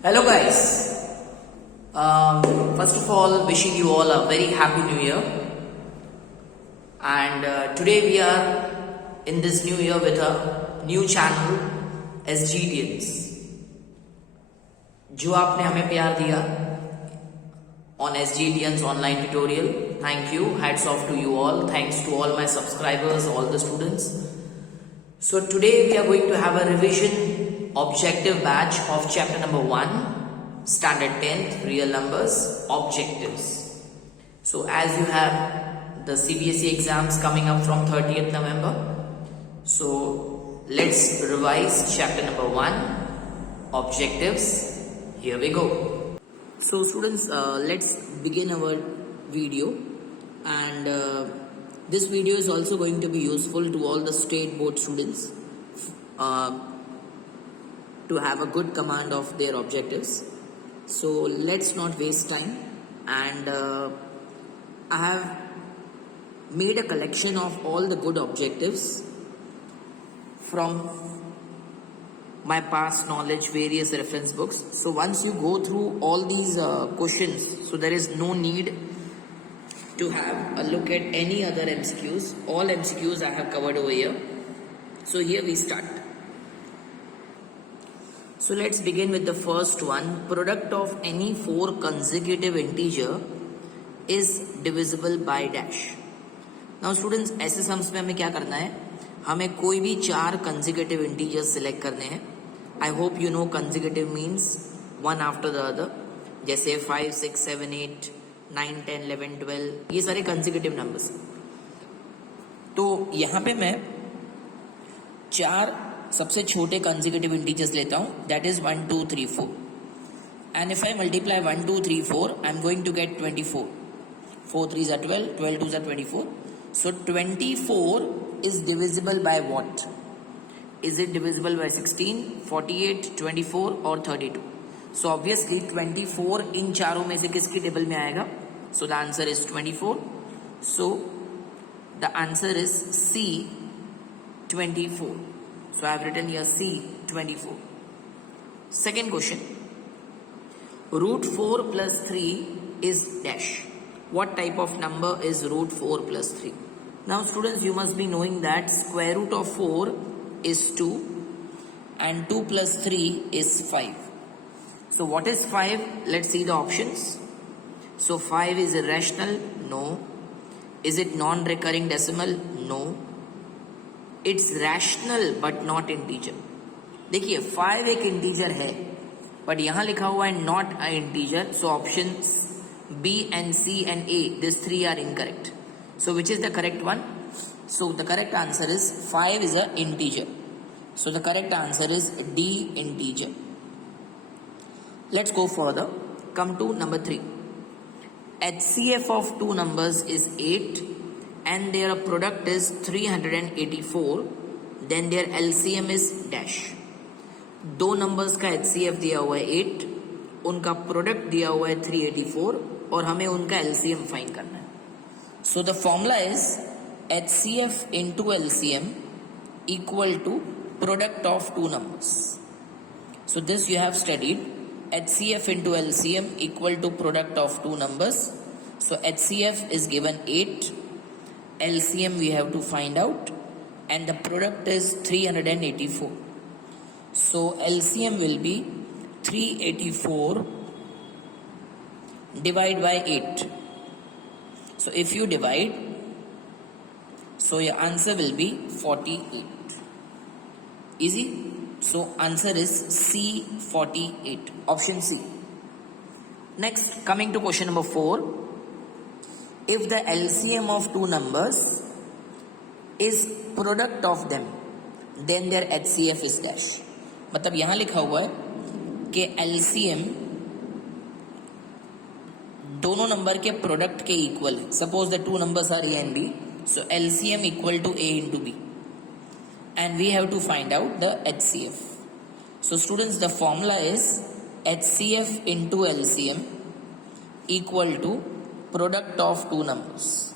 Hello guys. First of all, wishing you all a very happy new year. And today we are in this new year with a new channel, SGTNs. जो आपने हमें प्यार दिया on SGTNs online tutorial. Thank you. Hats off to you all. Thanks to all my subscribers, all the students. So today we are going to have a revision objective batch of chapter number 1. Standard 10th, real numbers, objectives. So as you have the CBSE exams coming up from 30th November, so let's revise chapter number 1, objectives. Here we go. So students, let's begin our video, and this video is also going to be useful to all the state board students to have a good command of their objectives. So let's not waste time, and I have made a collection of all the good objectives from my past knowledge, various reference books. So once you go through all these questions, so there is no need to have a look at any other MCQs. All MCQs I have covered over here. So here we start. So let's begin with the first one. Product of any 4 consecutive integer is divisible by dash. Now students, ऐसे sums में हमें क्या करना है? हमें कोई भी 4 consecutive integers select करने हैं. I hope you know consecutive means one after the other. जैसे 5, 6, 7, 8, 9, 10, 11, 12 ये सारे consecutive numbers. तो यहाँ पे मैं 4 सबसे छोटे consecutive integers लेता हूँ, that is 1, 2, 3, 4. And if I multiply 1, 2, 3, 4, I'm going to get 24. 4 3s are 12, 12 2s are 24. So 24 is divisible by what? Is it divisible by 16, 48, 24 or 32? So obviously 24 इन चारों में से किसकी टेबल में आएगा? So the answer is 24. So the answer is C, 24. So I have written here C, 24. Second question. Root 4 plus 3 is dash. What type of number is root 4 plus 3? Now students, you must be knowing that square root of 4 is 2 and 2 plus 3 is 5. So what is 5? Let's see the options. So 5 is irrational? No. Is it non-recurring decimal? No. It's rational but not integer. देखिए 5 एक integer है, but यहाँ लिखा हुआ है not a integer. So options B and C and A, these 3 are incorrect. So which is the correct one? So the correct answer is 5 is an integer. So the correct answer is D, integer. Let's go further. Come to number 3. HCF of 2 numbers is 8 and their product is 384. Then their LCM is dash. 2 numbers का HCF दिया हुआ है 8, उनका product दिया हुआ है 384 और हमें उनका LCM फाइंड करना है. So the formula is HCF into LCM equal to product of 2 numbers. So this you have studied. HCF into LCM equal to product of 2 numbers. So HCF is given 8. LCM we have to find out. And the product is 384. So LCM will be 384 divided by 8. So if you divide, so your answer will be 48. Easy? So answer is C, 48. Option C. Next, coming to question number 4. If the LCM of 2 numbers is product of them, then their HCF is dash. मतलब यहाँ लिखा हुआ है कि LCM दोनों number के product के equal है. Suppose the 2 numbers are A and B. So LCM equal to A into B. And we have to find out the HCF. So students, the formula is HCF into LCM equal to product of 2 numbers.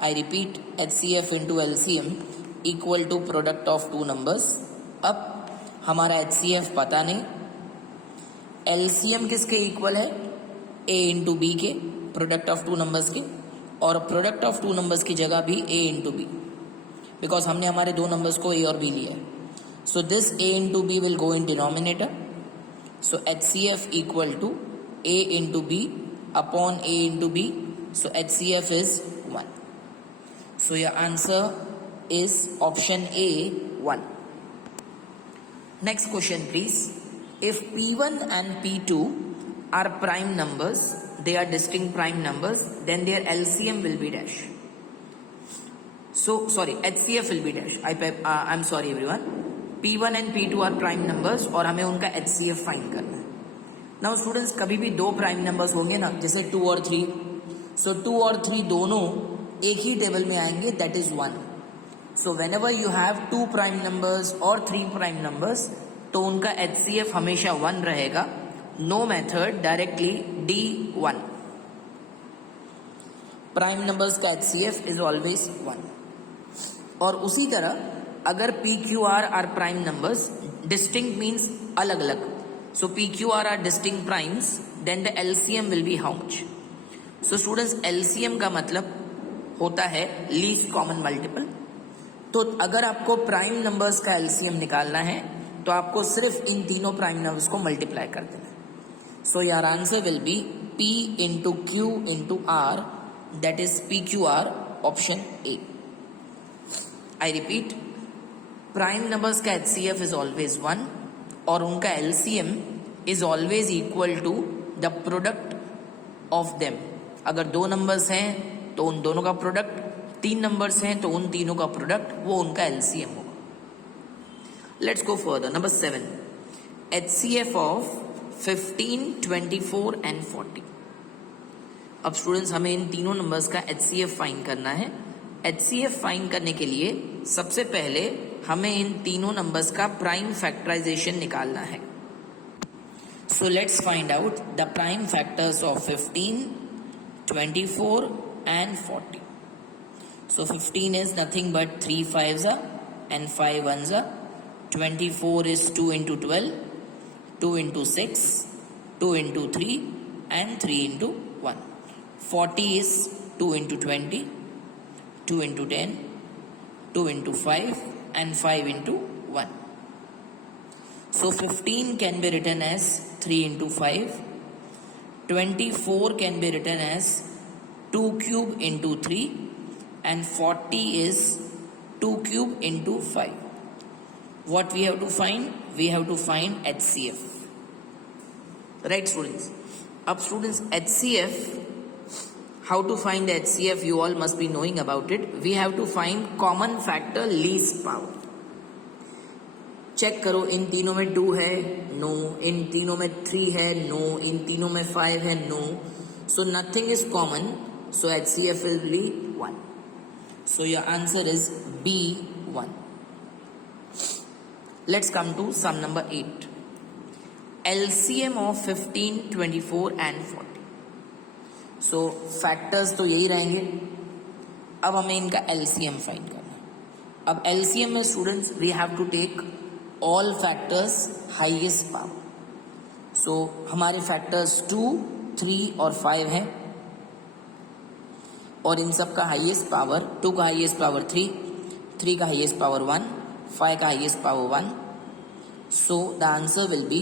I repeat, HCF into LCM equal to product of 2 numbers. अब हमारा HCF पता नहीं, LCM किसके equal है, ए into B के, product of two numbers के, और product of two numbers की जगह भी ए इंटू बी, बिकॉज हमने हमारे दो नंबर्स को ए और बी लिया है. So this a into b will go in denominator. So HCF equal to a into b upon a into b. So HCF is 1. So your answer is option A 1. Next question please. If P1 and P2 are prime numbers, they are distinct prime numbers, then their LCM will be dash. So sorry, HCF will be dash. I'm sorry everyone. P1 and P2 are prime numbers और हमें उनका HCF find करना है. Now students, कभी भी दो prime numbers होंगे ना, जैसे 2 और 3, so 2 और 3 दोनों एक ही टेबल में आएंगे, that is 1. So whenever you have 2 prime numbers or 3 prime numbers, तो उनका HCF हमेशा 1 रहेगा. No method, directly D1. Prime numbers का HCF is always 1. और उसी तरह अगर PQR are prime numbers, distinct means अलग अलग. So PQR are distinct primes, then the LCM will be how much? So students, LCM का मतलब होता है least common multiple. तो अगर आपको प्राइम नंबर्स का एलसीएम निकालना है तो आपको सिर्फ इन तीनों प्राइम नंबर्स को मल्टीप्लाई कर देना है. So your answer will be P into Q into R, that is PQR, option A. I repeat, prime numbers का HCF इज ऑलवेज 1 और उनका LCM is always equal to the product of them. अगर दो numbers हैं तो उन दोनों का प्रोडक्ट, 3 नंबर्स हैं तो उन तीनों का प्रोडक्ट, वो उनका LCM होगा. Let's go further. Number 7, HCF of 15, 24 and 40. अब स्टूडेंट्स, हमें इन तीनों नंबर्स का HCF फाइंड करना है. HCF फाइंड करने के लिए सबसे पहले हमें इन तीनों नंबर्स का प्राइम फैक्टराइजेशन निकालना है. So let's find out the prime factors of 15, 24 and 40. So 15 is nothing but 3 5s and 5 1s. 24 is 2 into 12, 2 into 6, 2 into 3 and 3 into 1. 40 is 2 into 20, 2 into 10, 2 into 5 and 5 into 1. So 15 can be written as 3 into 5. 24 can be written as 2 cube into 3. And 40 is 2 cube into 5. What we have to find? We have to find HCF. Right students? Ab students, HCF, how to find the HCF, you all must be knowing about it. We have to find common factor least power. Check करो, इन तीनों में 2 है, no. इन तीनों में 3 है, no. इन तीनों में 5 है, no. So nothing is common, so HCF will be 1. So your answer is B1. Let's come to sum number 8. LCM of 15, 24 and 40. So factors तो यही रहेंगे. अब हमें इनका LCM फाइंड करना है. अब LCM में students we have to take all factors highest power. So हमारे factors 2, 3 और 5 हैं और इन सब का हाईएस्ट पावर, 2 का हाईएस्ट पावर 3, 3 का हाईएस्ट पावर 1, 5 का highest power 1. So the answer will be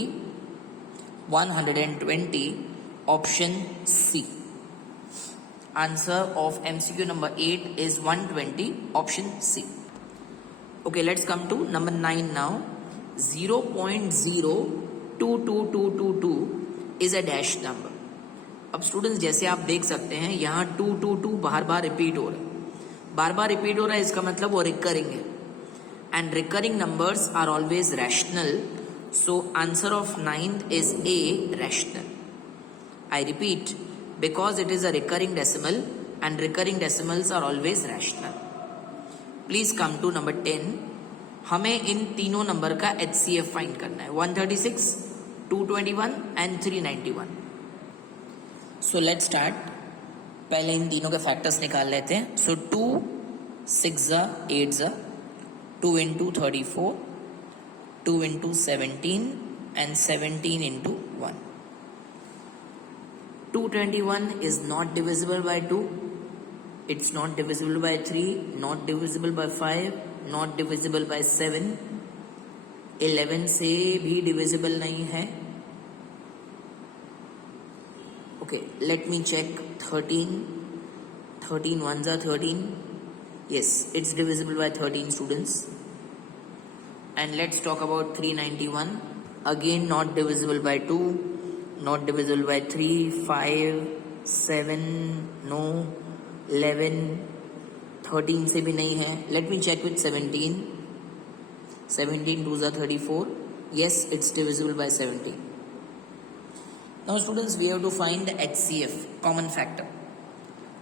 120, option C. Answer of MCQ number 8 is 120, option C. Okay, let's come to number 9 now. 0.022222 is a dash number. अब students, जैसे आप देख सकते हैं यहाँ 222 बार बार repeat हो रहा है. बार बार रिपीट हो रहा है, इसका मतलब वो रिकरिंग है. And recurring numbers are always rational. So answer of 9th is A, rational. I repeat, because it is a recurring decimal and recurring decimals are always rational. Please come to number 10. हमें इन तीनों number का HCF find करना है. 136, 221 and 391. So let's start. पहले इन तीनों के factors निकाल लेते हैं. सो 2 6 8, 2 into 34, 2 into 17 and 17 into 1. 221 is not divisible by 2. It's not divisible by 3, not divisible by 5, not divisible by 7. 11 से भी divisible नहीं है. Okay, let me check. 13 ones are 13. Yes, it's divisible by 13, students. And let's talk about 391. Again, not divisible by 2, not divisible by 3, 5, 7, no, 11, 13 से भी नहीं है. Let me check with 17. 17 2s are 34. Yes, it's divisible by 17. Now students, we have to find the HCF, common factor.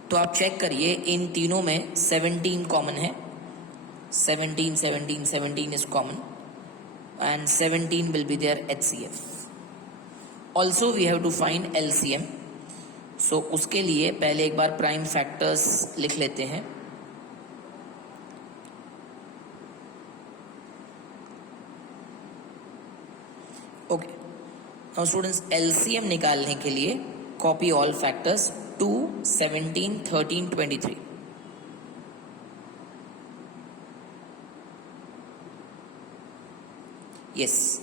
तो आप check करिए, इन तीनों में 17 common है. 17 is common, and 17 will be their HCF. Also we have to find LCM. So उसके लिए पहले एक बार प्राइम फैक्टर्स लिख लेते हैं. ओके, नाउ स्टूडेंट्स, LCM निकालने के लिए कॉपी ऑल फैक्टर्स 2, 17, 13, 23. यस,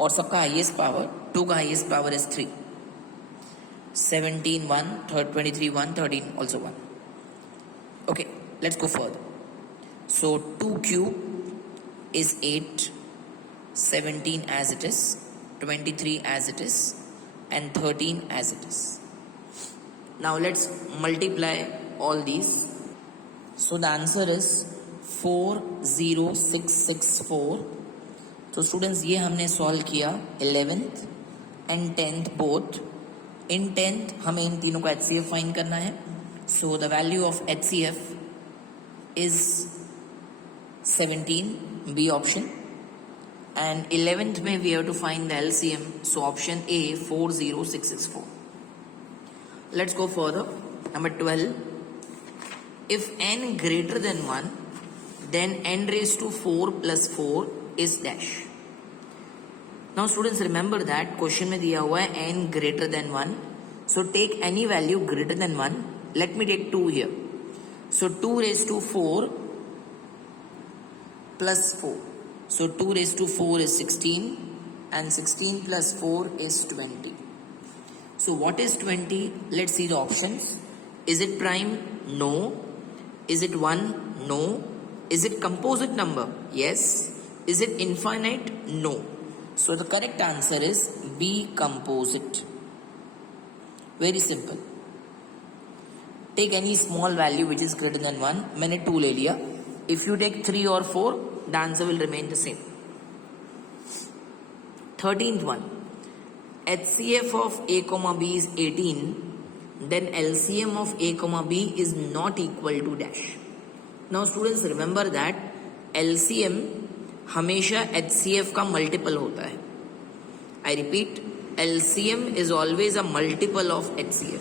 और सबका हाईएस्ट पावर, 2 का highest power is 3. 17 1, 23 1, 13 also 1. Okay, let's go further. So 2 cube is 8, 17 as it is, 23 as it is, and 13 as it is. Now let's multiply all these. So the answer is 40664. तो students, ये हमने solve किया 11th and 10th both. In 10th हमें इन तीनों का HCF find करना है. So the value of HCF is 17, B option. And 11th में we have to find the LCM, so option A 40664. Let's go further. Number 12. इफ n greater than 1, then n raised to 4 plus 4 is dash. Now students, remember that question में दिया हुआ है n greater than 1. So take any value greater than 1. Let me take 2 here. So 2 raised to 4 plus 4. So 2 raised to 4 is 16, and 16 plus 4 is 20. So what is 20? Let's see the options. Is it prime? No. Is it 1? No. Is it composite number? Yes. Is it infinite? No. So the correct answer is B, composite. Very simple. Take any small value which is greater than 1. मैंने 2 ले लिया. If you take 3 or 4, the answer will remain the same. 13th one. HCF of A, B is 18. Then LCM of A, B is not equal to dash. Now students, remember that LCM हमेशा HCF का multiple होता है. I repeat, LCM is always a multiple of HCF.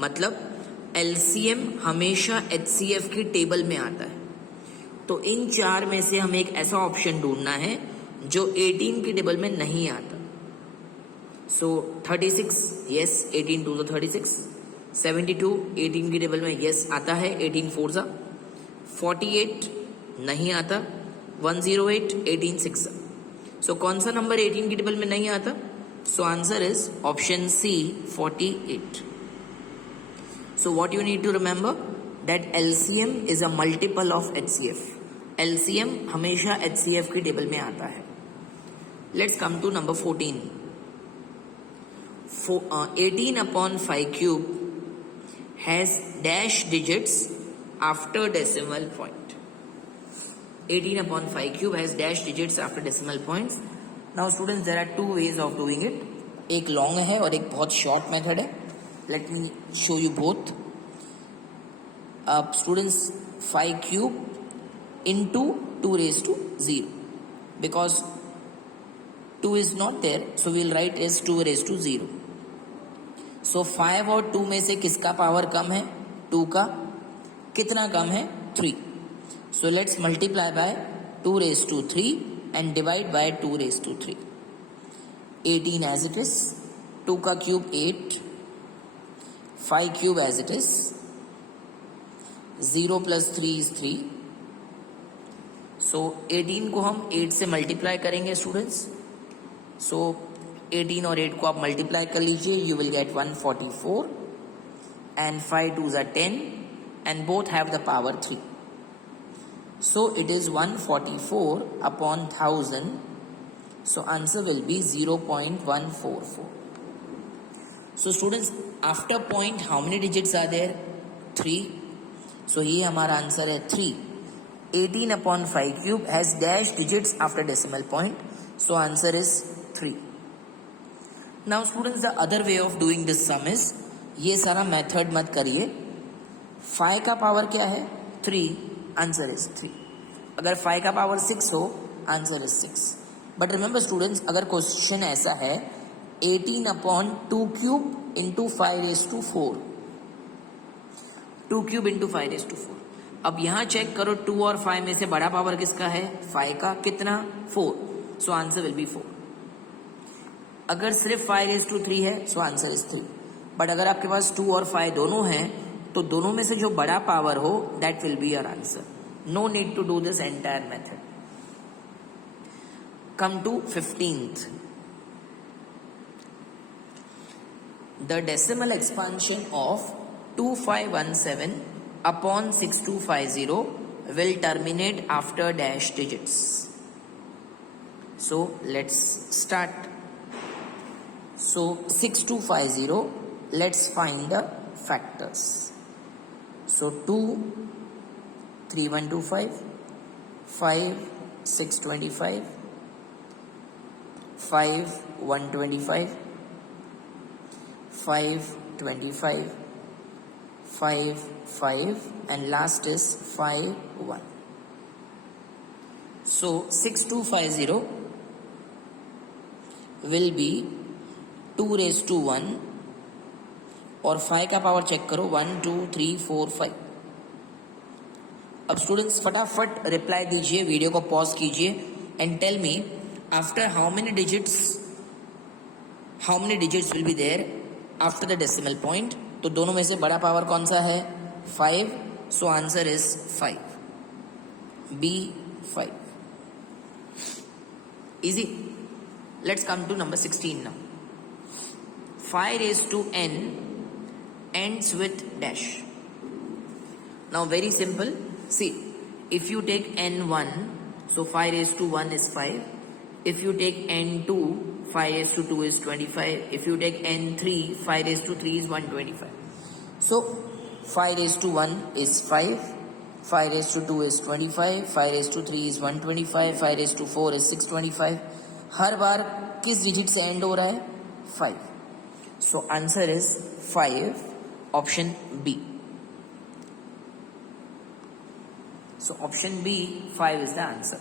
मतलब LCM हमेशा HCF की table में आता है. तो इन 4 में से हमें एक ऐसा ऑप्शन ढूंढना है जो 18 की टेबल में नहीं आता. सो 36, यस, 18 2 36. 72 18 की टेबल में यस आता है, 18 4 48 नहीं आता. 108 18 6. सो कौन सा नंबर 18 की टेबल में नहीं आता? So answer is option C 48. So what you need to remember that LCM is a multiple of HCF. LCM हमेशा HCF की टेबल में आता है. Let's come to number 14. 18 upon 5 cube has dash digits after decimal point. 18 upon 5 cube has dash digits after decimal points. Now students, there are 2 ways of doing it. एक long है और एक बहुत short method है. Let me show you both. अब students, 5 cube into 2 raised to 0, because 2 is not there, so we'll write as 2 raised to 0. So 5 और 2 में से किसका पावर कम है? 2 का. कितना कम है? 3. So let's multiply by 2 raised to 3 and divide by 2 raised to 3. 18 as it is. 2 का cube 8, 5 cube as it is, 0 plus 3 is 3. So 18 को हम 8 से मल्टीप्लाई करेंगे स्टूडेंट्स. सो 18 और 8 को आप मल्टीप्लाई कर लीजिए, you will gate 144 and 5 2s are 10 and both have the power 3. So it is 144 upon 1000. So answer will be 0.144. So students, after point how many digits are there? 3. So ये हमारा answer है 3. 18 upon 5 cube has dash digits after decimal point. So answer is 3. Now students, the other way of doing this sum is, ये सारा method मत करिए. 5 का power क्या है? 3. Answer is 3. अगर 5 का पावर 6 हो, answer is 6. But remember students, अगर क्वेश्चन ऐसा है 18 अपॉन 2 cube into 5 raise to 4, 2 cube into 5 raise to 4. अब यहां चेक करो 2 और 5 में से बड़ा पावर किसका है? 5 का. कितना? 4. सो आंसर विल बी 4. अगर सिर्फ 5 रेज टू 3 है, सो आंसर इज 3. बट अगर आपके पास 2 और 5 दोनों हैं, तो दोनों में से जो बड़ा पावर हो, that will be your answer. No need to do this entire method. Come to 15th. The decimal expansion of 2517 upon 6250 will terminate after dash digits. So let's start. So 6250, let's find the factors. So 2 3125, 5 625, 5 125, 5 25, 5 5, and last is 5 1. So 6250 will be 2 raised to 1, और 5 का power check करो, 1 2 3 4 5. अब students फटाफट reply दीजिए, video को pause कीजिए and tell me after how many digits will be there after the decimal point. तो दोनों में से बड़ा पावर कौन सा है? 5. सो answer is 5. B 5. Easy. Let's come to number 16 now. 5 raised to n ends with dash. Now very simple. See, if you take n1, so 5 raised to 1 is 5. If you take n2, 5 raised to 2 is 25. If you take n3, 5 raised to 3 is 125. So 5 raised to 1 is 5. 5 raised to 2 is 25. 5 raised to 3 is 125. 5 raised to 4 is 625. हर बार किस digit से and हो रहा है? 5. So answer is 5, option B. So option B, 5 is the answer.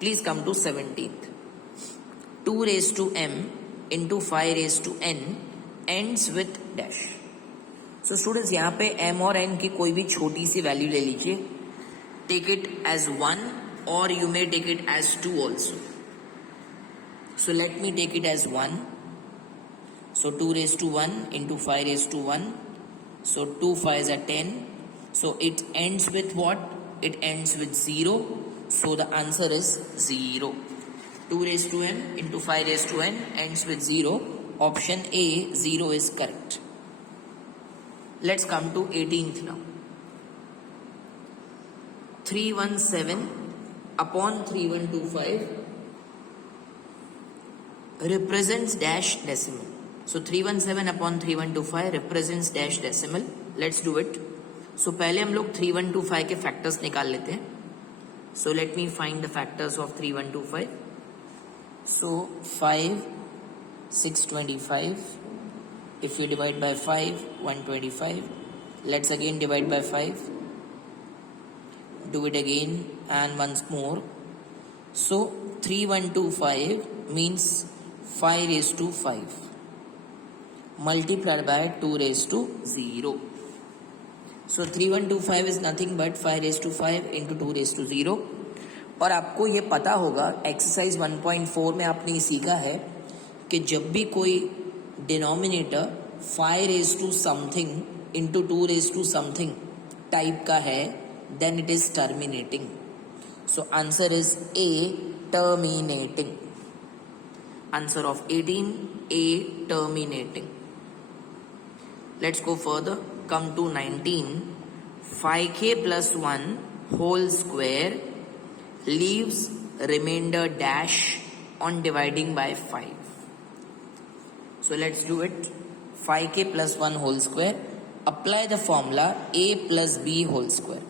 Please come to 17th. 2 raised to m into 5 raised to n ends with dash. So students, यहाँ पे m और n की कोई भी छोटी सी वैल्यू ले लीजिए. Take it as 1 or you may take it as 2 also. So let me take it as 1. So 2 raised to 1 into 5 raised to 1. So 2 5s are 10. So it ends with what? It ends with 0. So the answer is 0. 2 raised to n into 5 raised to n ends with 0. Option A, 0 is correct. Let's come to 18th now. 317 upon 3125 represents dash decimal. So 317 upon 3125 represents dash decimal. Let's do it. So पहले हम लोग 3125 के factors निकाल लेते हैं. So let me find the factors of 3125. So 5 625. If you divide by 5, 125. Let's again divide by 5. Do it again and once more. So 3125 means 5 raised to 5 multiplied by 2 raised to 0. So 3125 is nothing but 5 raised to 5 into 2 raised to 0. और आपको ये पता होगा, exercise 1.4 में आपने ये सीखा है कि जब भी कोई denominator 5 raise to something into 2 raise to something type का है, then it is terminating. So answer is A, terminating. Answer of 18, A, terminating. Let's go further. Come to 19. 5k plus 1 whole square leaves remainder dash on dividing by 5. So let's do it. 5k plus 1 whole square. Apply the formula a plus b whole square.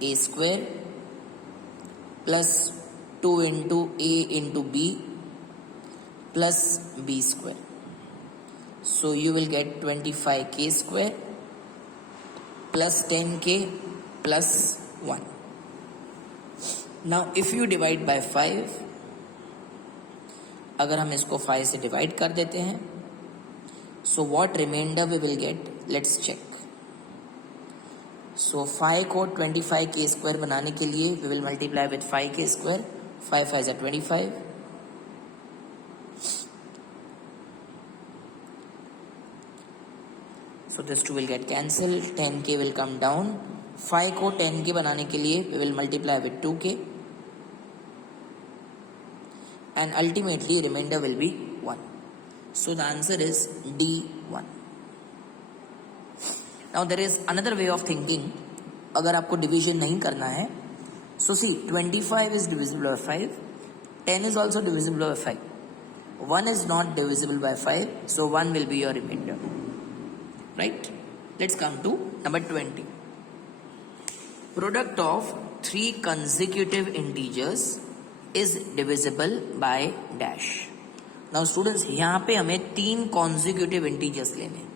A square plus 2 into a into b plus b square. So you will get 25k square plus 10k plus 1. Now if you divide by 5, अगर हम इसको 5 से divide कर देते हैं, so what remainder we will get? Let's check. So 5 को 25k square बनाने के लिए we will multiply with 5k square. 5 5 is 25. So this 2 will get cancelled. 10k will come down. 5 को 10k बनाने के लिए we will multiply with 2k. And ultimately remainder will be 1. So the answer is D1. Now there is another way of thinking. अगर आपको division नहीं करना है, so see 25 is divisible by 5, 10 is also divisible by 5, 1 is not divisible by 5, so 1 will be your remainder, right? Let's come to number 20. Product of 3 consecutive integers is divisible by dash. Now students, यहाँ पे हमें 3 consecutive integers लेने हैं.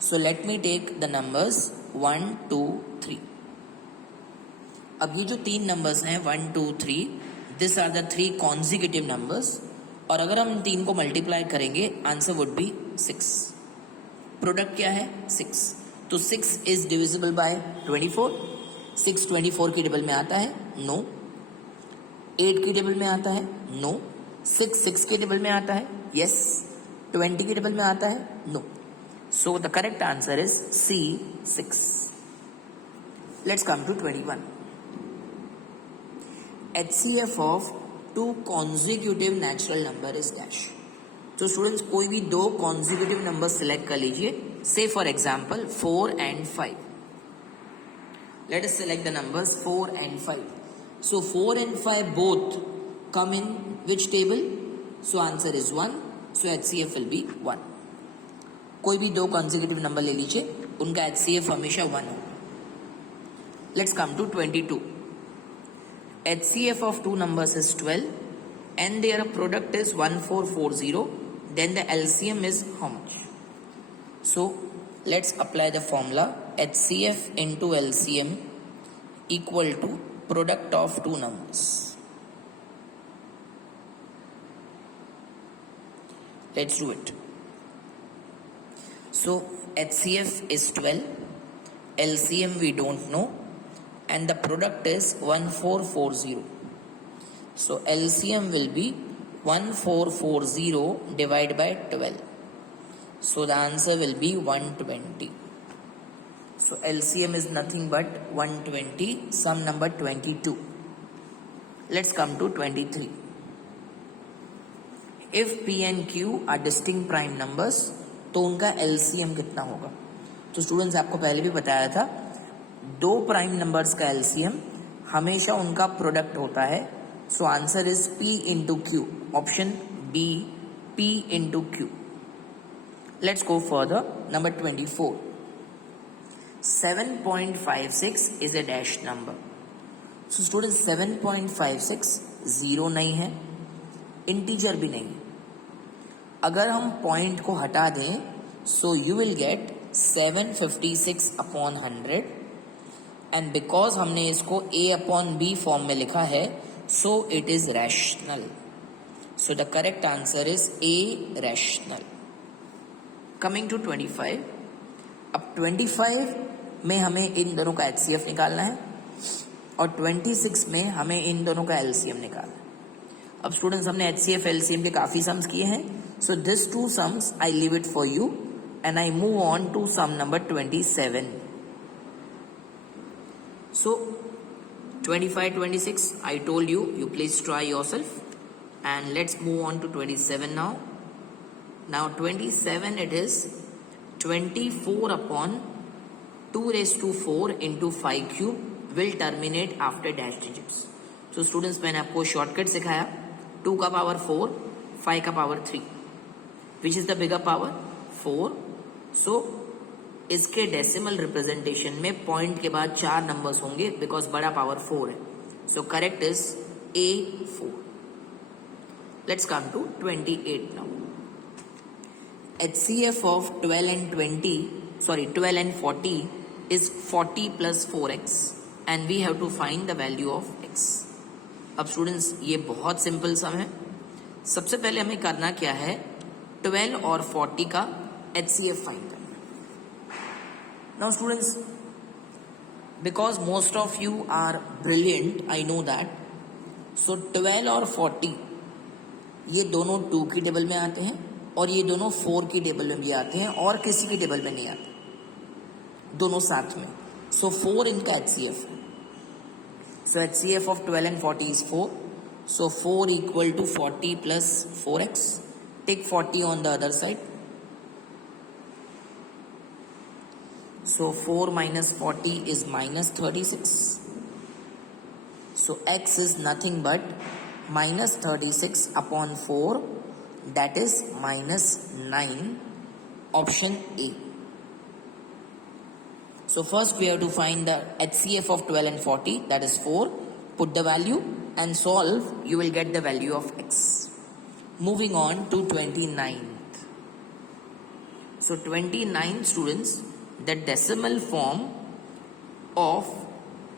So let me take the numbers 1, 2, 3. अब ये जो 3 numbers हैं 1, 2, 3, these are the 3 consecutive numbers. और अगर हम 3 को multiply करेंगे, answer would be 6. Product क्या है? 6. तो 6 is divisible by 24. 6 24 की टेबल में आता है? No. 8 की टेबल में आता है? No. 6 6 की टेबल में आता है? Yes. 20 की टेबल में आता है? No. So the correct answer is C, 6. Let's come to 21. HCF of 2 consecutive natural number is dash. So students, कोई भी 2 consecutive numbers select कर लीजिए. Say for example 4 and 5. Let us select the numbers 4 and 5. So 4 and 5 both come in which table? So answer is 1. So HCF will be 1. कोई भी 2 consecutive number ले लीजिए, उनका HCF हमेशा 1 होगा. Let's come to 22. HCF of 2 numbers is 12 and their product is 1440. Then the LCM is how much? So let's apply the formula HCF into LCM equal to product of 2 numbers. Let's do it. So HCF is 12, LCM we don't know, and the product is 1440. So LCM will be 1440 divided by 12. So the answer will be 120. So LCM is nothing but 120, sum number 22. Let's come to 23. If P and Q are distinct prime numbers, तो उनका LCM कितना होगा? तो students आपको पहले भी बताया था, 2 प्राइम नंबर्स का LCM हमेशा उनका प्रोडक्ट होता है. सो answer is P into Q. Option B, P into Q. Let's go further. Number 24. 7.56 is a dash number. So students 7.56 zero नहीं है, इंटीजर भी नहीं. अगर हम पॉइंट को हटा दें, so you will get 756 upon 100. And because हमने इसको A अपॉन B फॉर्म में लिखा है, so it is rational. So the correct answer is A, rational. Coming to 25. अब 25 में हमें इन दोनों का HCF निकालना है और 26 में हमें इन दोनों का LCM निकालना है. अब स्टूडेंट्स, हमने HCF LCM के काफ़ी सम्स किए हैं, So this two sums I leave it for you and I move on to sum number 27. So 25, 26, I told you please try yourself, and let's move on to 27 now. Now 27, it is 24 upon 2 raised to 4 into 5 cube will terminate after dash digits. So students, मैंने आपको shortcut सिखाया, 2 का power 4, 5 का power 3. Which is the bigger power? 4. सो इसके decimal representation में point के बाद 4 numbers होंगे बिकॉज बड़ा पावर 4 है. So correct is A4. Let's come to 28 now. HCF of 12 and 40 is 40 plus 4x and we have to find the value of x. अब students ये बहुत सिंपल सम है. सबसे पहले हमें करना क्या है, 12 और 40 का HCF फाइंड करना. Now students, because most of you are brilliant, I know that. So 12 और 40 ये दोनों 2 की टेबल में आते हैं और ये दोनों 4 की टेबल में भी आते हैं और किसी की टेबल में नहीं आते, दोनों साथ में. सो 4 इनका HCF है. So HCF of 12 and 40 is 4. So 4 equal to 40 plus 4x. Take 40 on the other side. So 4 minus 40 is minus 36. So x is nothing but minus 36 upon 4, that is minus 9. Option A. So first we have to find the HCF of 12 and 40, that is 4. Put the value and solve, you will get the value of x. Moving on to 29th. So 29 students, the decimal form of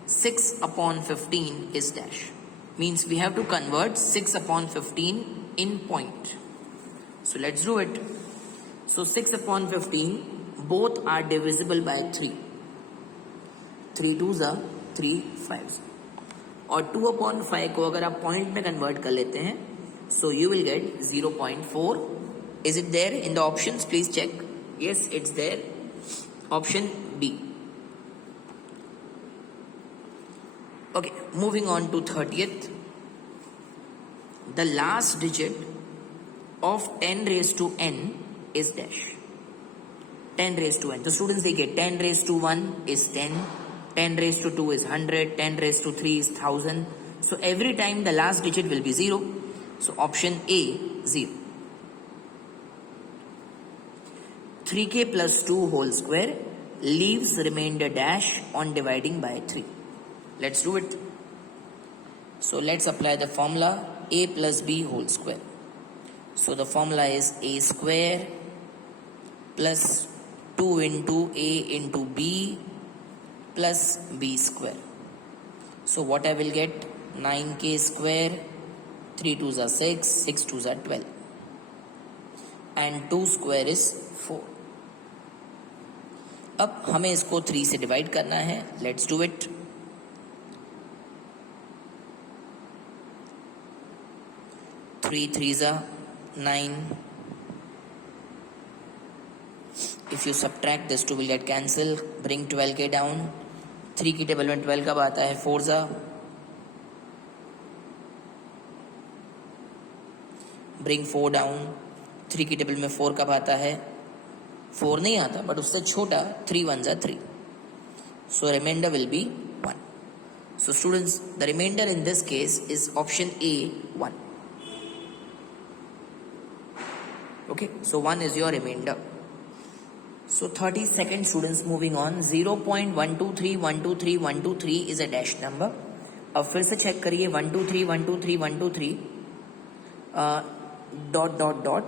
6 upon 15 is dash. Means we have to convert 6 upon 15 in point. So let's do it. So 6 upon 15, both are divisible by 3. 3 2s are 3 5s. और 2 upon 5 को अगर आप point में convert कर लेते हैं, so you will get 0.4. Is it there in the options? Please check. Yes, it's there. Option B. Okay, moving on to 30th. The last digit of 10 raised to n is dash. 10 raised to n. तो students देखिए, 10 raised to 1 is 10, 10 raised to 2 is 100, 10 raised to 3 is 1000. So every time the last digit will be 0. So option A, 0. 3k plus 2 whole square leaves remainder dash on dividing by 3. Let's do it. So let's apply the formula A plus B whole square. So the formula is A square plus 2 into A into B plus B square. So what I will get? 9k square, 3 2s are 6, 6 2s are 12, and 2 square is 4. अब हमें इसको 3 से divide करना है. Let's do it. Three 3s are 9. If you subtract this 2 will get cancelled. Bring 12k down. 3 की table में 12 कब आता है? 4s are. Bring 4 down. 3 की टेबल में 4 कब आता है? 4 नहीं आता, बट उससे छोटा 3 1s are 3. So remainder will be 1. So students, the remainder in this case is option A, 1. Okay, so 1 is your remainder. So 32nd students, moving on. 0.123123 is a dash number. अब फिर से check करिए. 123 dot.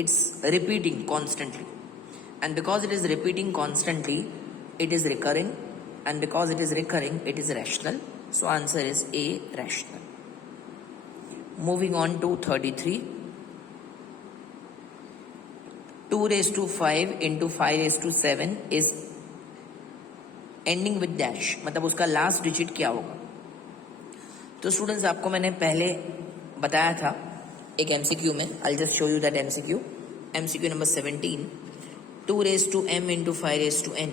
It's repeating constantly, and because it is repeating constantly, it is recurring, and because it is recurring, it is rational. So answer is A, rational. Moving on to 33. 2 raised to 5 into 5 raised to 7 is ending with dash. मतलब उसका last digit क्या होगा? तो students, आपको मैंने पहले बताया था एक एमसीक्यू में, I just show you that MCQ number 17, 2 raise to m into 5 raise to n,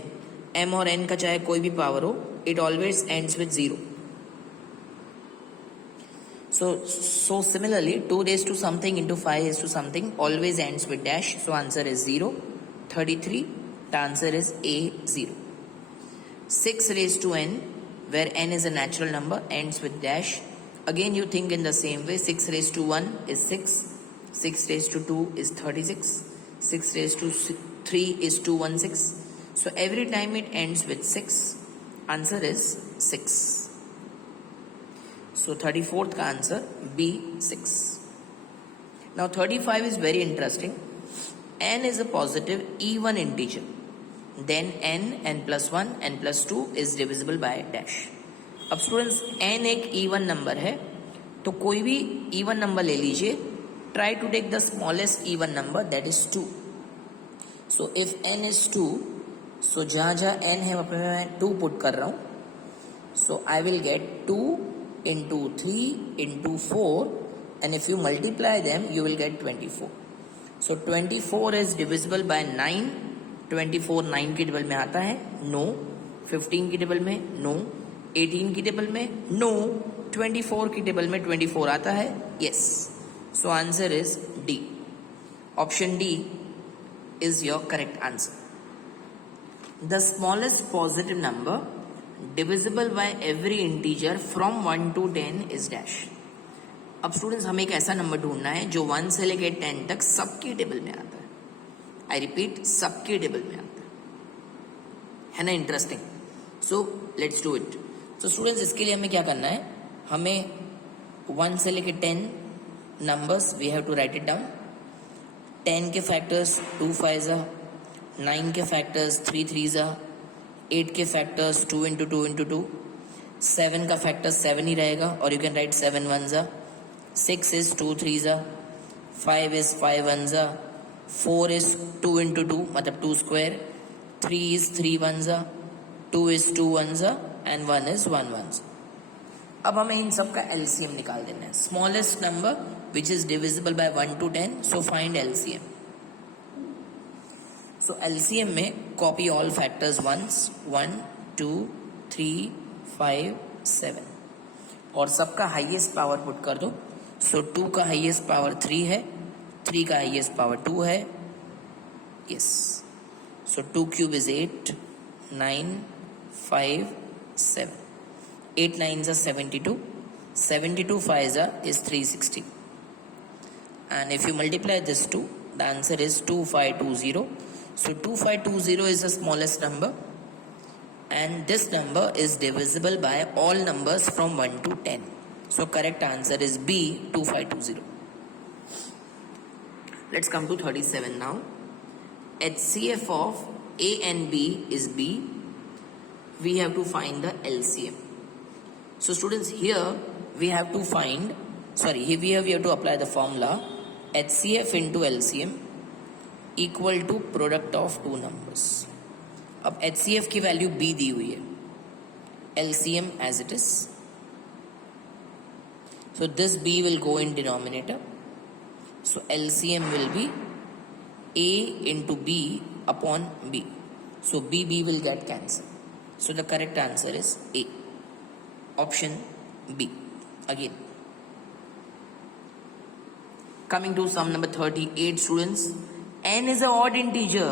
m और n का चाहे कोई भी पावर हो, it always ends with 0. So similarly, 2 raised to something into 5 raised to something always ends with dash. So answer is 0. 33. The answer is A, 0. 6 raised to n, where n is a natural number, ends with dash. Again, you think in the same way. 6 raised to 1 is 6. 6 raised to 2 is 36. 6 raised to 3 is 216. So every time it ends with 6. Answer is 6. So 34th का answer B, 6. Now 35 is very interesting. n is a positive even integer. Then n plus 1, n plus 2 is divisible by dash. अब students n एक even number है, तो कोई भी even number ले लीजिए. Try to take the smallest even number, that is 2. So if n is 2, so जहाँ जहाँ n है वहाँ पे मैं 2 पुट कर रहा हूँ. So I will get 2 into 3 into 4, and if you multiply them you will get 24. So 24 is divisible by 9. 24 9 की टेबल में आता है? No. 15 की टेबल में? No. 18 की टेबल में? No. 24 की टेबल में 24 आता है? Yes. So answer is D. Option D is your correct answer. The smallest positive number divisible by every integer from 1 to 10 is dash. अब स्टूडेंट्स हमें एक ऐसा नंबर ढूंढना है जो 1 से लेके 10 तक सबकी टेबल में आता है. आई रिपीट, सबकी टेबल में आता है ना. Interesting. So let's do it. So students इसके लिए हमें क्या करना है, हमें 1 से लेके 10 numbers we have to write it down. 10 के फैक्टर्स 2 5 9 के फैक्टर्स 3 3 8 के फैक्टर्स 2 इंटू 2 इंटू 2. 7 का फैक्टर 7 ही रहेगा, और you can write 7 1 6 is 2 3 5 is 5 1 4 is 2 into 2 मतलब 2 square. 3 is 3 1 2 is 2 1 and 1 is 1 1. अब हमें इन सब का एलसीएम निकाल देना है. Smallest number which is divisible by 1 to 10, so find LCM. So LCM में copy all factors once, 1 2 3 5 7, और सबका हाईएस्ट पावर पुट कर दो. So 2 का हाईएस्ट पावर 3 है, 3 का हाईएस्ट पावर 2 है. Yes. So 2 cube is 8, 9 5 7. 8 9s are 72. 72 5s is 360. And if you multiply this two, the answer is 2520. So 2520 is the smallest number, and this number is divisible by all numbers from 1 to 10. So correct answer is B, 2520. Let's come to 37 now. HCF of A and B is B. We have to find the LCM. So students, here we have to apply the formula HCF into LCM equal to product of two numbers. अब HCF की value B दी हुई है, LCM as it is. So this B will go in denominator, so LCM will be A into B upon B. So B will get cancel. So the correct answer is A, option B. Again coming to sum number 38 students. n is a odd integer,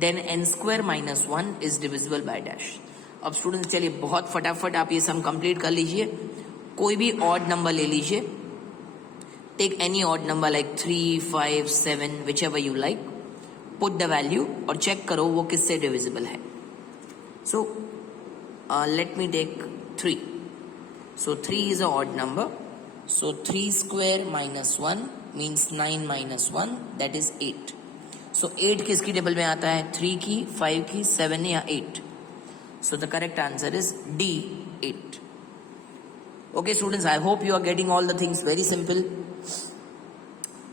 then n square minus 1 is divisible by dash. अब students चलिए बहुत फटाफट आप ये sum complete कर लीजिए. कोई भी ऑड नंबर ले लीजिए, take any odd number like 3 5 7 whichever you like, put the value और चेक करो वो किससे डिविजिबल है. So let me take 3. So 3 is a odd number, so 3 square minus 1 means 9 minus 1, that is 8. So 8 किसकी table में आता है? 3 की, 5 की, 7 या 8. So the correct answer is D, 8. Okay students, I hope you are getting all the things very simple.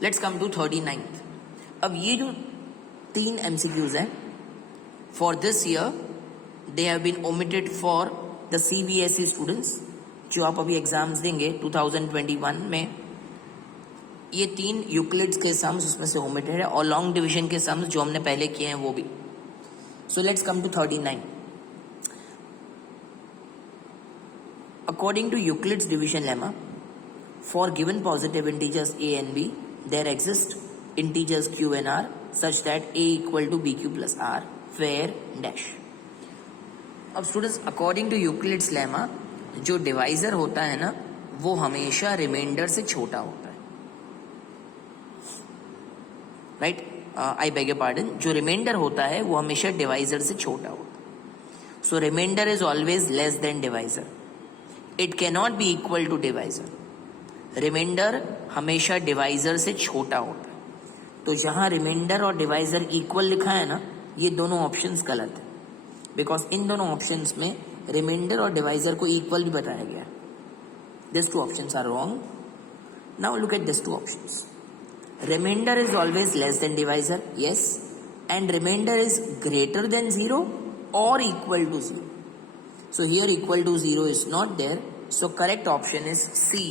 Let's come to 39th. अब ये जो 3 MCQs हैं, for this year they have been omitted for the CBSE students. जो आप अभी exams देंगे 2021 में, ये 3 यूक्लिड्स के सम्स उसमें से ओमिटेड है और लॉन्ग डिवीजन के सम्स जो हमने पहले किए हैं वो भी. So let's come to 39. According to Euclid's division lemma, for given positive integers a and b, there exist integers q and r such that a equal to bq plus r where dash. अब students according to Euclid's lemma जो divisor होता है ना वो हमेशा reminder से छोटा होता है. Right, I beg your pardon, जो रिमाइंडर होता है वो हमेशा डिवाइजर से छोटा होता है. So remainder is always less than divisor. It can not be equal to divisor. Remainder हमेशा डिवाइजर से छोटा होता है. तो जहां रिमाइंडर और डिवाइजर इक्वल लिखा है ना, ये दोनों ऑप्शंस गलत है, बिकॉज इन दोनों ऑप्शंस में रिमाइंडर और डिवाइजर को इक्वल भी बताया गया है. This two options are wrong. Now look at this two options. Reminder is always less than divisor, yes, and reminder is greater than 0 और equal to 0. So here equal to 0 is not there. So correct option is C.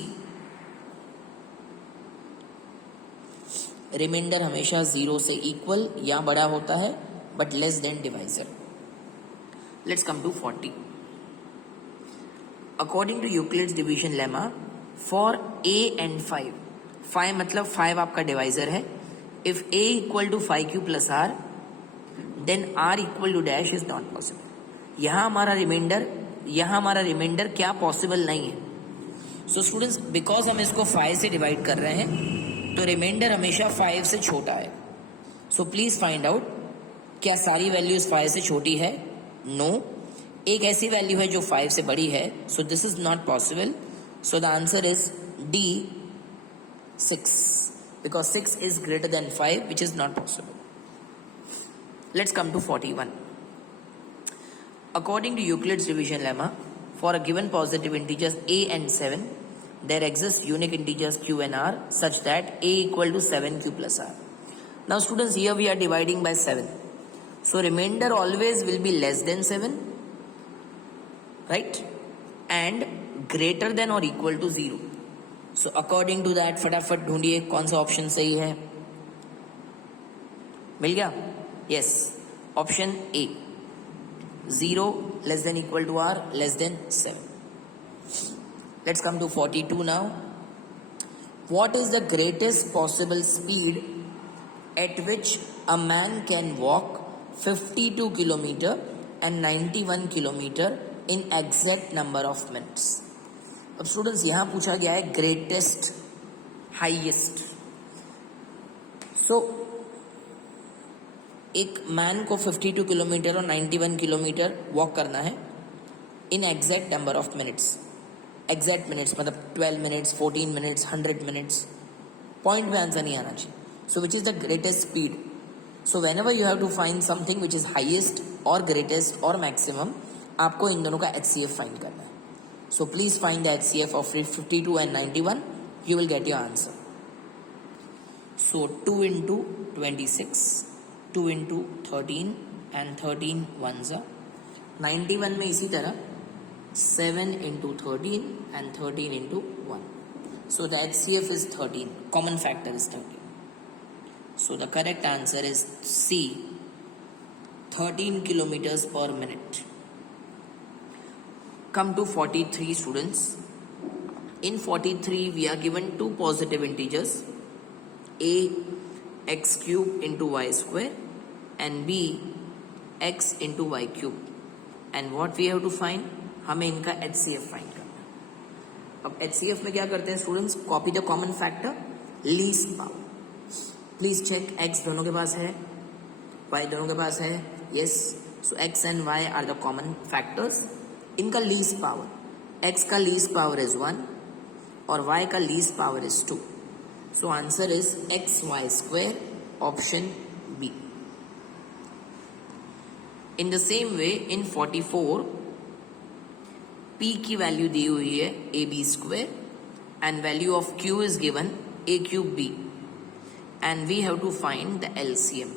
Reminder हमेशा 0 से इक्वल या बड़ा होता है but less than divisor. Let's come to 40. According to Euclid's division lemma, for a and 5 मतलब 5 आपका डिवाइजर है. If a equal to 5q plus r then r equal to dash is not possible. यहाँ हमारा reminder क्या possible नहीं है. So students, because हम इसको 5 से डिवाइड कर रहे हैं तो रिमाइंडर हमेशा 5 से छोटा है. सो प्लीज फाइंड आउट, क्या सारी वैल्यूज 5 से छोटी है? नो. एक ऐसी वैल्यू है जो 5 से बड़ी है. So this is not possible. So the answer is D, 6, because 6 is greater than 5 which is not possible. Let's come to 41. According to Euclid's division lemma, for a given positive integers a and 7, there exists unique integers q and r such that a equal to 7q plus r. Now students, here we are dividing by 7. So remainder always will be less than 7, right? And greater than or equal to 0. So according to that, फटाफट ढूंढिए कौन सा option सही है. मिल गया? Yes, option A, 0 less than equal to r less than 7. Let's come to 42 now. What is the greatest possible speed at which a man can walk 52 kilometer and 91 kilometer in exact number of minutes? अब students यहाँ पूछा गया है greatest, highest. सो एक man को 52 kilometre और 91 kilometre walk करना है in exact number of minutes. Exact minutes मतलब 12 मिनट्स, 14 मिनट्स, 100 मिनट्स. पॉइंट में आंसर नहीं आना चाहिए. So which is the greatest speed? So whenever you have to find something which is highest और greatest और maximum, आपको इन दोनों का HCF फाइंड करना है. So please find the HCF of 52 and 91. You will get your answer. So 2 into 26, 2 into 13 and 13 ones are 91 में इसी तरह 7 into 13 and 13 into 1. So the HCF is 13. Common factor is 13. So the correct answer is C, 13 kilometers per minute. Come to 43 students. In 43 we are given two positive integers, A x cube into y square and B x into y cube. And what we have to find? हमें इनका HCF find करना है. अब HCF में क्या करते हैं students? Copy the common factor, least power. Please check, x दोनों के पास है, y दोनों के पास है, yes. So x and y are the common factors. इनका लीस्ट पावर, x का लीस्ट पावर इज 1 और y का least power is 2. So answer is xy square, option B. In the same way in 44 P की वैल्यू दी हुई है AB square and value of Q is given A cube B and we have to find the LCM.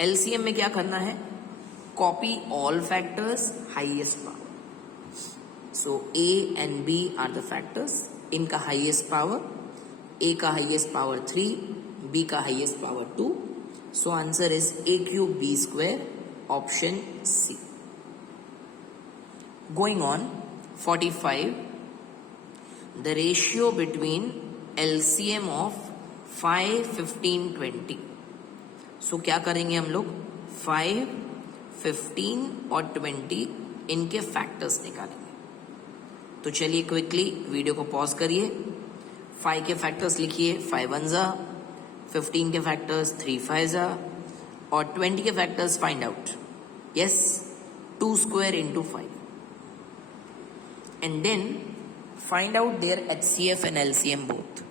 LCM में क्या करना है? Copy all factors, highest power. So A and B are the factors. इनका highest power A का highest power 3, B का highest power 2. So answer is a cube b square, option C. Going on, 45, the ratio between LCM of 5, 15, 20. So क्या करेंगे हम लोग? 5, 15 और 20 इनके factors निकालेंगे. तो चलिए क्विकली वीडियो को पॉज करिए. 5 के फैक्टर्स लिखिए, 5 1 जा, 15 के फैक्टर्स 3 5 जा, और 20 के factors find out. Yes, 2 square into 5. And then find out their HCF and LCM both.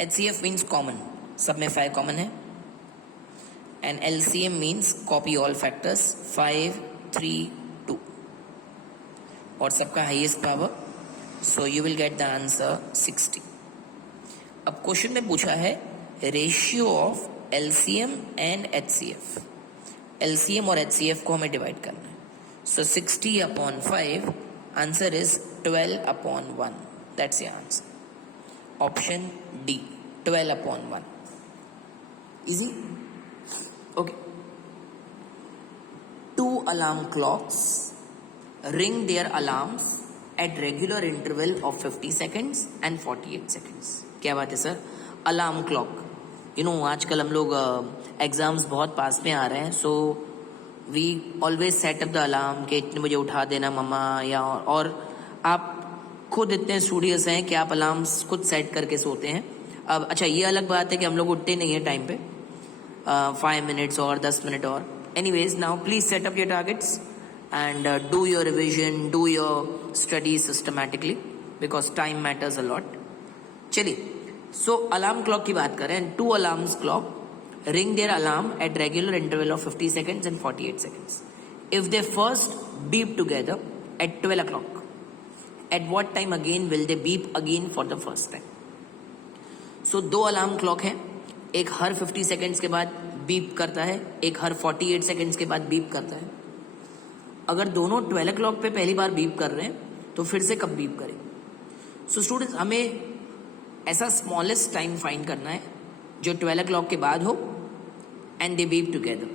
HCF means common, सब में 5 common है, and LCM means copy all factors 5, 3, 2, और सबका highest power, so you will get the answer 60. अब question में पूछा है ratio of LCM and HCF. LCM और HCF को हमें डिवाइड करना है. So 60 upon 5, answer is 12 upon 1. That's the answer. Option D, 12 upon 1. Easy? Okay. 2 alarm clocks ring their alarms at regular interval of 50 seconds and 48 seconds. क्या बात है sir? Alarm clock. आजकल हम लोग एग्जाम्स बहुत पास में आ रहे हैं, so we always set up the alarm कि इतने बजे उठा देना मम्मा, या और आप खुद इतने स्टूडियस हैं कि आप अलार्म्स खुद सेट करके सोते हैं. अब अच्छा, ये अलग बात है कि हम लोग उठते नहीं है टाइम पे, 5 मिनट्स और 10 मिनट और. Anyways, now please set up your targets and do your revision, do your studies systematically because time matters a lot. चलिए, so alarm clock की बात करें. 2 alarms clock ring their alarm at regular interval of 50 seconds and 48 seconds. If they first beep together at 12 o'clock, at what time again will they beep again for the first time? So 2 alarm clock है, एक हर 50 seconds के बाद beep करता है, एक हर 48 seconds के बाद beep करता है. अगर दोनों 12 o'clock पे पहली बार बीप कर रहे हैं तो फिर से कब बीप करें? सो स्टूडेंट्स, हमें ऐसा स्मॉलेस्ट टाइम फाइंड करना है जो 12 o'clock के बाद हो and they beep together.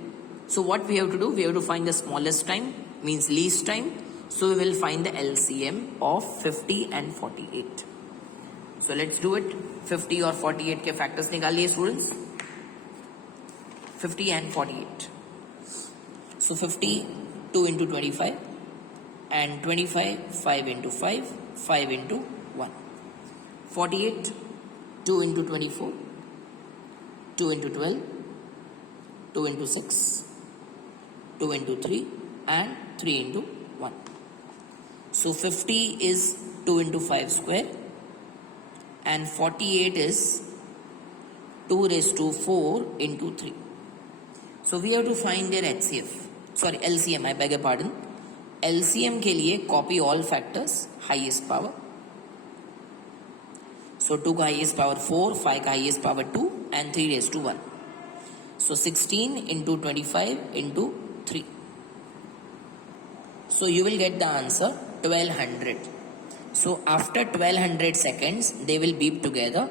So what we have to do, we have to find the smallest time, means least time. So we will find the LCM of 50 and 48. So let's do it. 50 और 48 के factors निकालिए students. 50 and 48. So 50 2 into 25 and 25 5 into 5, 5 into 1. 48 2 into 24, 2 into 12, 2 into 6, 2 into 3 and 3 into 1. So 50 is 2 into 5 square and 48 is 2 raised to 4 into 3. So we have to find their HCF. Sorry, LCM, I beg your pardon. LCM के लिए copy all factors, highest power. So 2 का highest power 4, 5 का highest power 2 and 3 raised to 1. सो 16 into 25 into 3. So you will get the answer 1200. So after 1200 seconds they will beep together.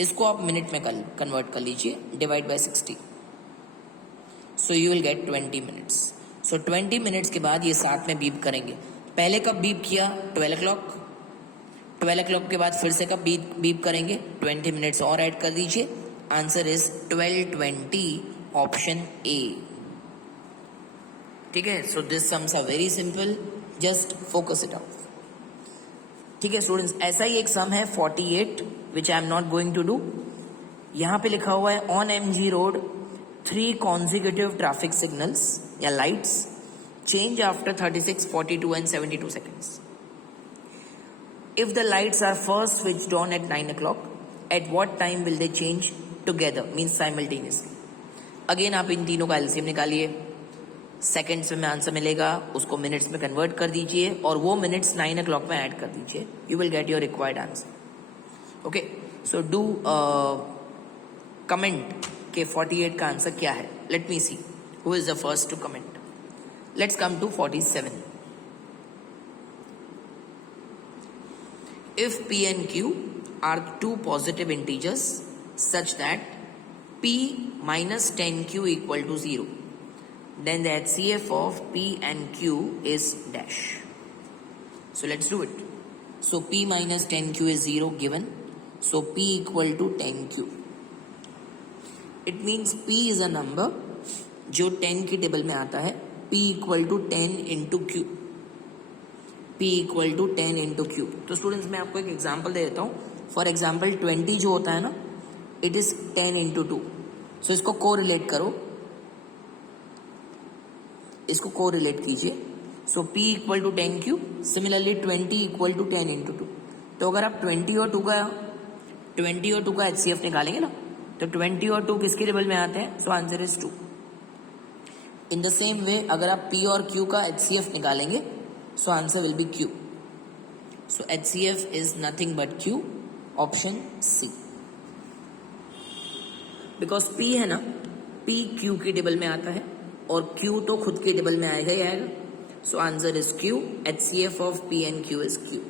इसको आप minute में convert कर लीजिए, divide by 60. So you will get 20 minutes. So 20 minutes के बाद ये साथ में बीप करेंगे. पहले कब बीप किया? 12 o'clock. 12 o'clock के बाद फिर से कब बीप करेंगे? 20 मिनट्स और ऐड कर दीजिए. Answer is 12:20, option A. ठीक है. So this sums are very simple, just focus it out. ठीक है स्टूडेंट्स, ऐसा ही एक सम है 48 which I am not going to do. यहाँ पे लिखा हुआ है on MG road 3 consecutive traffic signals या lights change after 36, 42 and 72 seconds. If the lights are first switched on at 9 o'clock, at what time will they change together, means simultaneously? Again आप इन तीनों का LCM निकालिए. Seconds में answer मिलेगा, उसको minutes में convert कर दीजिए और वो मिनट्स 9 o'clock में ऐड कर दीजिए. You will get your required answer. Okay, so do comment के 48 का आंसर क्या है. Let me see who is the first to comment. Let's come to 47. If P and Q are two positive integers such that p minus 10q equal to 0, then the HCF of p and q is dash. So let's do it. So p minus 10q is 0 given. So p equal to 10q. It means p is a number जो 10 की table में आता है. p equal to 10 into q. p equal to 10 into q. तो students मैं आपको एक example दे देता हूँ. फॉर एग्जांपल 20 जो होता है ना, इट इज 10 into 2. सो इसको कोरिलेट करो, इसको कोरिलेट कीजिए. So p equal to 10q. Similarly 20 equal to 10 into 2. तो अगर आप 20 और 2 का HCF निकालेंगे ना, तो 20 और 2 किसके टेबल में आते हैं? So answer is 2. In the same way अगर आप p और q का HCF निकालेंगे, so answer will be q. So HCF is nothing but q. Option C. Because p है ना, p q की टेबल में आता है और q तो खुद के टेबल में आएगा ही आएगा. सो answer is q. HCF of p and q is q.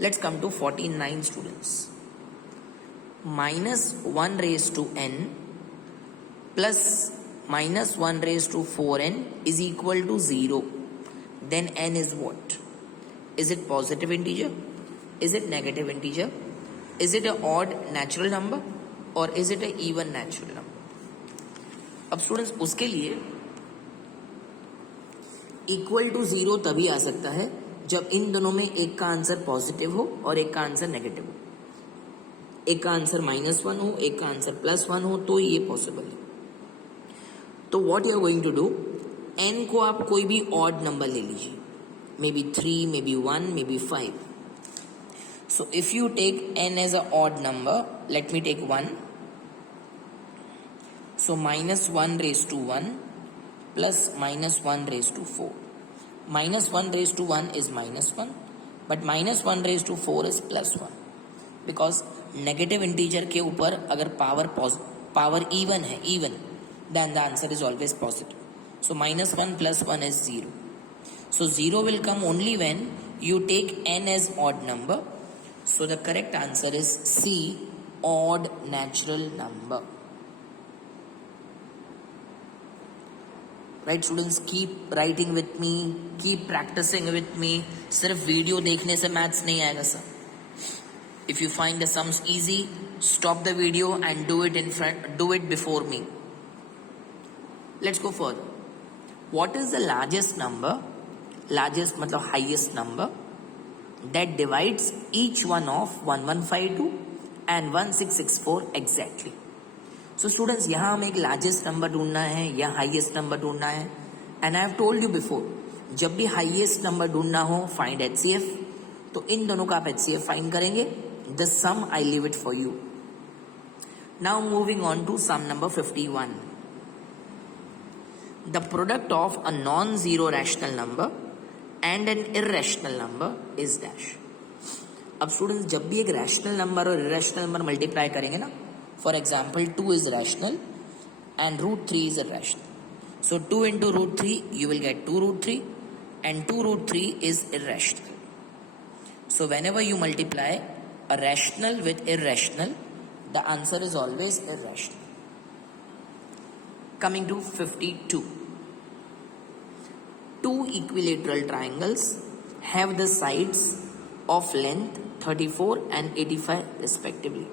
Let's come to 49 students. Minus 1 raised to n plus minus 1 raised to 4n is equal to 0. Then n is what? Is it positive integer? Is it negative integer? Is it an odd natural number? Or is it an even natural number? अब students उसके लिए equal to 0 तभी आ सकता है जब इन दोनों में एक का आंसर पॉजिटिव हो और एक का आंसर नेगेटिव हो. एक का आंसर -1 हो, एक का आंसर +1 हो, तो ये पॉसिबल है. तो what you are going to do, n को आप कोई भी ऑड नंबर ले लीजिए. Maybe 3, maybe 1, maybe 5. So if you take n as a odd number, let me take 1. So -1 raised to 1 plus -1 raised to 4. -1 raised to 1 is -1, but -1 raised to 4 is +1. Because negative integer के ऊपर अगर power even है, then the answer is always positive. So -1 plus 1 is 0. So 0 will come only when you take n as odd number. So the correct answer is C, odd natural number. Right students, keep writing with me, keep practising with me. सिर्फ video देखने से maths नहीं आएगा sir. If you find the sums easy, stop the video and do it before me. Let's go further. What is the largest number, largest मतलब highest number, that divides each one of 1152 and 1664 exactly. So students, यहाँ हमें एक largest number ढूंढना है या highest number ढूंढना है. And I have told you before, जब भी हाईएस्ट नंबर ढूंढना हो, फाइंड HCF. तो इन दोनों का आप HCF फाइंड करेंगे. The sum I leave it for you. Now moving on to sum number 51. The product of a non zero rational number and an irrational number is dash. अब students, जब भी एक rational number और irrational number multiply करेंगे ना, for example 2 is rational and root 3 is irrational. So 2 into root 3 you will get 2 root 3 and 2 root 3 is irrational. So whenever you multiply a rational with irrational, the answer is always irrational. Coming to 52. Two equilateral triangles have the sides of length 34 and 85 respectively.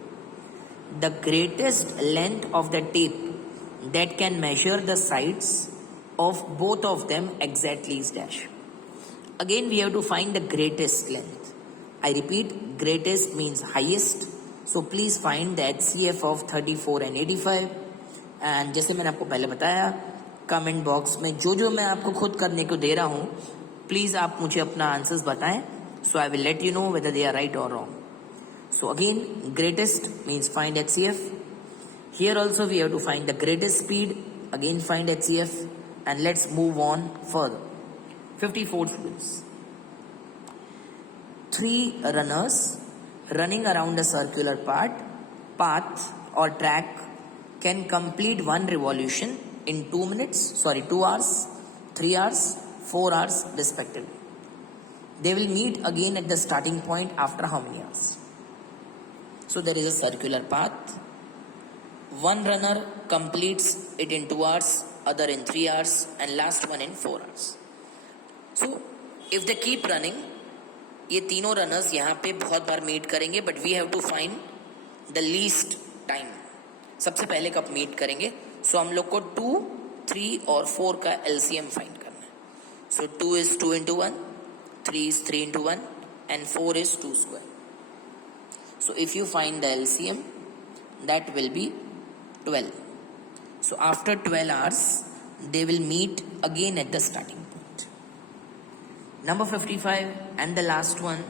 The greatest length of the tape that can measure the sides of both of them exactly is dash. Again we have to find the greatest length. I repeat, greatest means highest. So please find the HCF of 34 and 85. And जैसे मैंने आपको पहले बताया, comment box में जो मैं आपको खुद करने को दे रहा हूँ, प्लीज आप मुझे अपना आंसर्स बताएं. So I will let you know whether they are right or wrong. So again, greatest means find HCF. Here also we have to find the greatest speed. Again find HCF. And let's move on further. 54 students. 3 runners running around a circular path or track can complete one revolution in 2 hours, 3 hours, 4 hours respectively. They will meet again at the starting point after how many hours? So there is a circular path. One runner completes it in 2 hours, other in 3 hours, and last one in 4 hours. So if they keep running, ये तीनों runners यहाँ पे बहुत बार meet करेंगे, but we have to find the least time. सबसे पहले कब मीट करेंगे? सो हम लोग को 2, 3 और 4 का एलसीएम फाइंड करना है. सो 2 is 2 into 1, 3 is 3 into 1, and 4 is 2 square. So if you find the LCM, that will be 12. So after 12 hours, they will meet again at the starting point. Number 55 and the last one.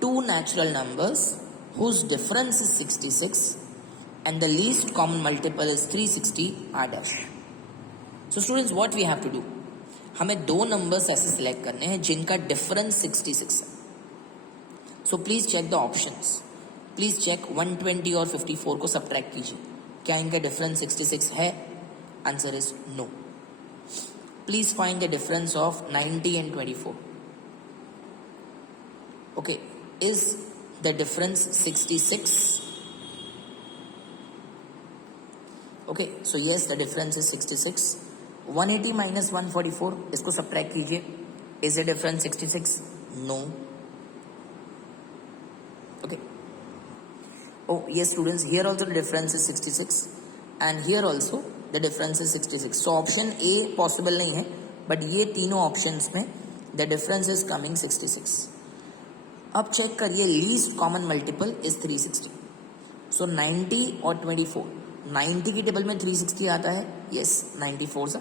Two natural numbers whose difference is 66 and the least common multiple is 360 are dash. So students, what we have to do? हमें दो numbers ऐसे select करने हैं जिनका difference 66 है. So please check the options. Please check 120 और 54 को subtract कीजिए. क्या इनका डिफरेंस 66 है? Answer is no. Please find the difference of 90 and 24. Okay, is the difference 66? Okay, so yes, the difference is 66. 180 minus 144, इसको सब्ट्रैक्ट कीजिए. Is the difference 66? No. Okay. Oh yes students, here also the difference is 66 and here also the difference is 66. So option A possible नहीं है, but ये तीनों options में the difference is coming 66. अब check करिए, least common multiple is 360. So 90 और 24. 90 की table में 360 आता है, yes 94 सा,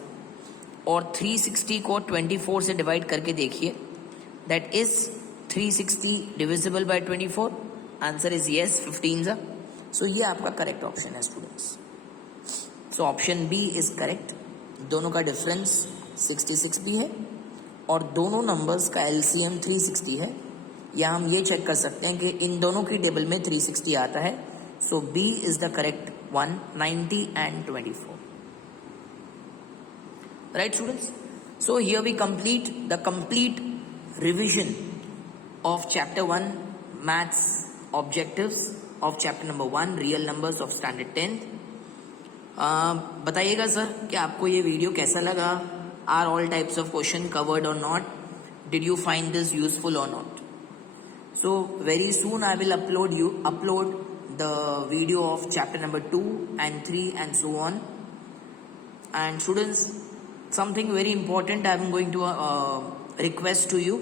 और 360 को 24 से डिवाइड करके देखिए, that is 360 divisible by 24. Answer is yes, 15 सा. सो ये आपका करेक्ट ऑप्शन है students. So option B is correct. दोनों का डिफरेंस 66 भी है और दोनों नंबर्स का एलसीएम 360 है. या हम ये चेक कर सकते हैं कि इन दोनों की टेबल में 360 आता है. So B is the correct one, 90 and 24. Right students? So here we complete the complete revision of chapter 1 maths objectives of chapter number 1 real numbers of standard 10. बताइएगा सर कि आपको ये वीडियो कैसा लगा. Are all types of question covered और not? Did you find this useful और not? So very soon I will upload the video of chapter number 2 and 3 and so on. And students, something very important I am going to request to you.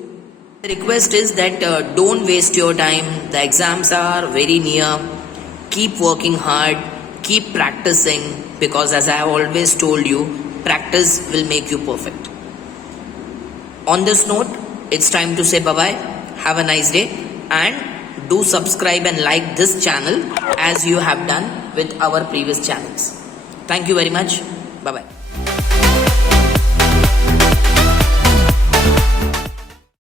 The request is that don't waste your time. The exams are very near. Keep working hard. Keep practicing, because as I have always told you, practice will make you perfect. On this note, it's time to say bye-bye. Have a nice day and do subscribe and like this channel as you have done with our previous channels. Thank you very much. Bye-bye.